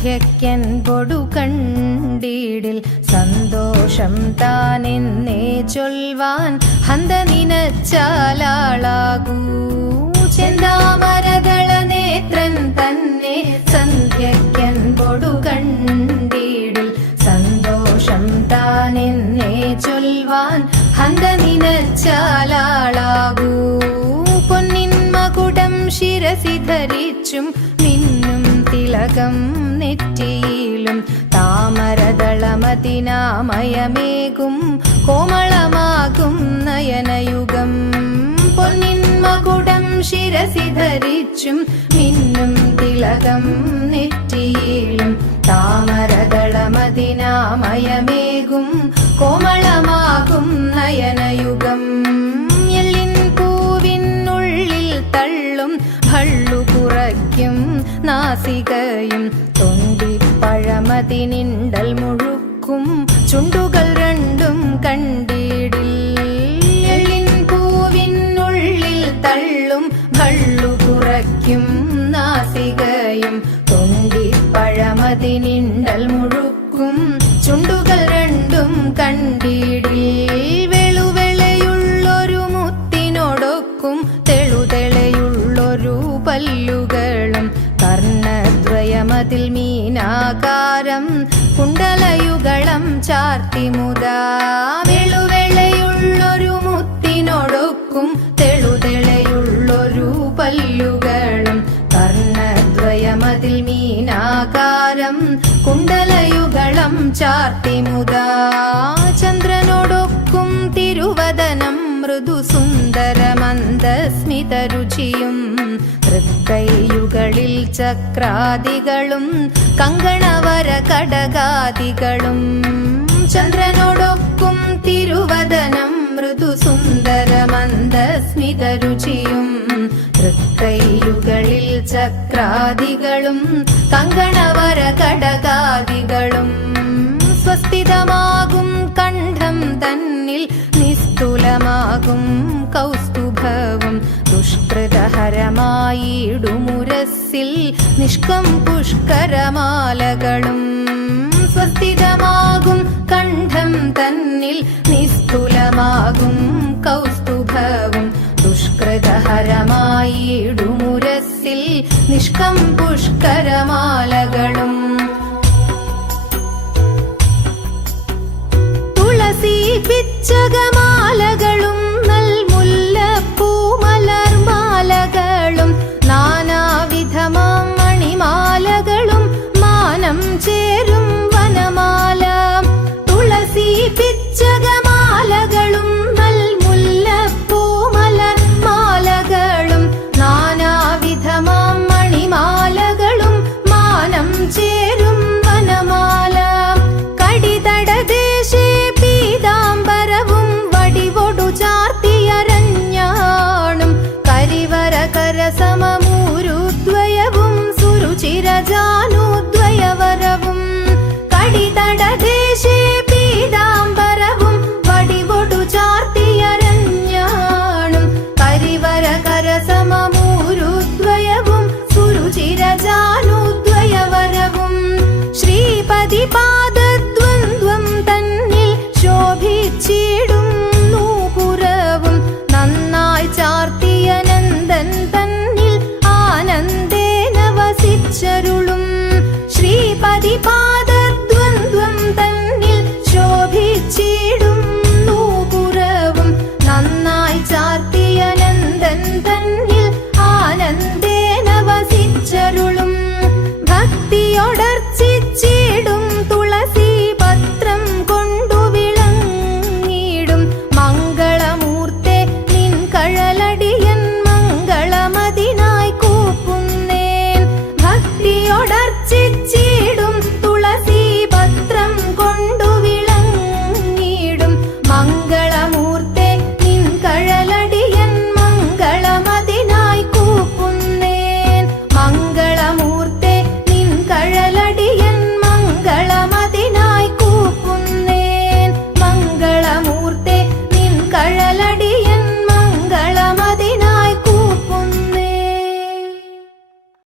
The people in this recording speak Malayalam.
സന്ധ്യയ്ക്കൻപൊടു കണ്ടിടിൽ സന്തോഷം താനെന്നേ ചൊൽവാൻ ഹന്ത നിനച്ചാലാളാകൂ ചെന്താമരദള നേത്രൻ തന്നെ സന്ധ്യയ്ക്കൻപൊടു കണ്ടിടിൽ സന്തോഷം താനെന്നേ ചൊൽവാൻ ഹന്ത നിനച്ചാലാളാകൂ പൊന്നിൻ മകുടം ശിരസി ധരിച്ചും മിന്നും തിലകം നെറ്റിയിലും താമരദളമതിനാമയമേകും കോമളമാകും നയനയുഗം പൊന്നിൻ മകുടം ശിരസി ധരിച്ചും മിന്നും തിലകം നെറ്റിയിലും താമരദളമതിനാമയമേകും കോമളമാകും നയനയുഗം എല്ലിൻ പൂവിനുള്ളിൽ തള്ളും ഭള്ളു കുറയ്ക്കും നാസികയും തൊണ്ടിപ്പഴമതിനിണ്ടൽ മുഴുക്കും ചുണ്ടുകൾ രണ്ടും കണ്ടിടിൽ എല്ലിൻ പൂവിനുള്ളിൽ തള്ളും ഭള്ളു കുറയ്ക്കും നാസികയും തൊണ്ടിപ്പഴമതിനിണ്ടൽ മുഴുക്കും ചുണ്ടുകൾ രണ്ടും കണ്ടിടിൽ വെളുവെളയുള്ളൊരു മുത്തിനോടൊക്കും തെളുതെളയുള്ളൊരു പല്ലുകളും കർണദ്വയമതിൽ മീനാകാരം കുണ്ടലയുഗളം ചാർത്തിമുതാ വെളുവെളയുള്ളൊരു മുത്തിനോടൊക്കും തെളുതെളയുള്ളൊരു പല്ലുകളും കർണദ്വയമതിൽ മീനാകാരം കുണ്ടലയുഗളം ചാർത്തിമുതാ ചന്ദ്രനോടൊക്കും തിരുവദനം മൃദുസുന്ദരമന്ദസ്മിതരുചിയും തൃക്കൈയുകളിൽ ചക്രാദികളും കങ്കണവര കടകാദികളും ചന്ദ്രനോടൊക്കും തിരുവദനം മൃദുസുന്ദരമന്ദസ്മിതരുചിയും തൃക്കൈയുകളിൽ ചക്രാദികളും കങ്കണവര കടകാദികളും സ്വസ്ഥിതമാകും കണ്ഠം തന്നിൽ നിസ്തുലമാകും കൗസ്തുഭവും ദുഷ്കൃതഹരമായിടുമുരസ്സിൽ നിഷ്കം പുഷ്കരമാലകളും സ്വസ്ഥിതമാകും കണ്ഠം തന്നിൽ നിസ്തുലമാകും കൗസ്തുഭവും ദുഷ്കൃതഹരമായിടുമുരസ്സിൽ നിഷ്കം പുഷ്കരമാലകളും തുളസി പിച്ചകമാലകളും നൽമുല്ലപ്പൂമലർമാലകളും നാനാവിധമാം മണിമാലകളും മാനം ചേരും വനമാല തുളസി പിച്ചകമാലകളും നൽമുല്ലപ്പൂമലർമാലകളും നാനാവിധമാം മണിമാലകളും മാനം ചേരും വനമാല കടിതടദേശേ പീതാംബരവും വടിവൊടു ചാർത്തിയരഞ്ഞാണും കരിവര കരസമമൂരുദ്വയവും സുരുചിരജാനുദ്വയവരവും കടിതടദേശേ പീതാംബരവും വടിവൊടു ചാർത്തിയരഞ്ഞാണും കരിവര കരസമമൂരുദ്വയവും സുരുചിരജാനുദ്വയവരവും ശ്രീപതി പാദദ്വന്ദ്വം തന്നിൽ ശോഭിച്ചിടും നൂപുരവും നന്നായി ചാർത്തിയനന്ദൻ തന്നിൽ ആനന്ദേന വസിച്ചരുളും ശ്രീപതി പാദ